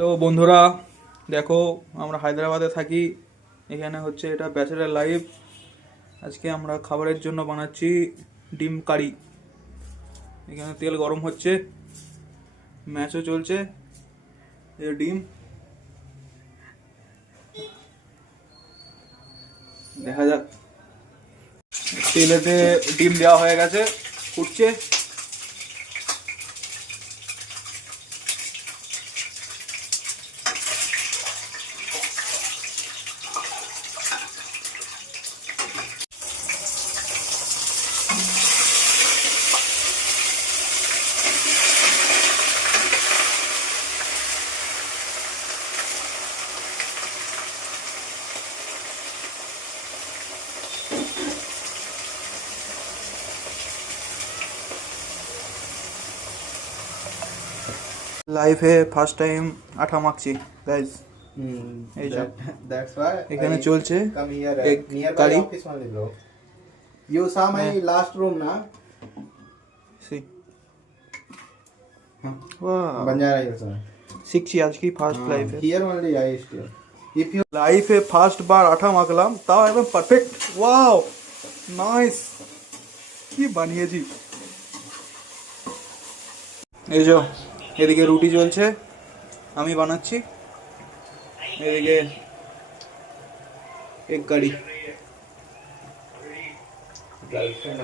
হ্যালো বন্ধুরা, দেখো আমরা হায়দ্রাবাদে থাকি। এখানে হচ্ছে এটা ব্যাচেলার লাইফ। আজকে আমরা খাবারের জন্য বানাচ্ছি ডিম কারি। এখানে তেল গরম হচ্ছে, ম্যাচও চলছে। এই ডিম দেখা যাক। তেলেতে ডিম দেওয়া হয়ে গেছে, ফুটছে। লাইফে ফার্স্ট টাইম আঠা মাখছি গাইস। এই যে That's why এখানে I চলছে come here egg nearby curry. office only, bro. You saw my last room, na? See. Huh. Wow. Banjara Hills. শিখছি আজকে ফার্স্ট লাইফে। Here only I stay. If you লাইফে ফার্স্ট বার আঠা মাখলাম, তাও একদম পারফেক্ট। Wow, nice. কি বানিয়েছি। এই যে এদিকে রুটি চলছে, আমি বানাচ্ছি। এদিকে এগ কারি। girlfriend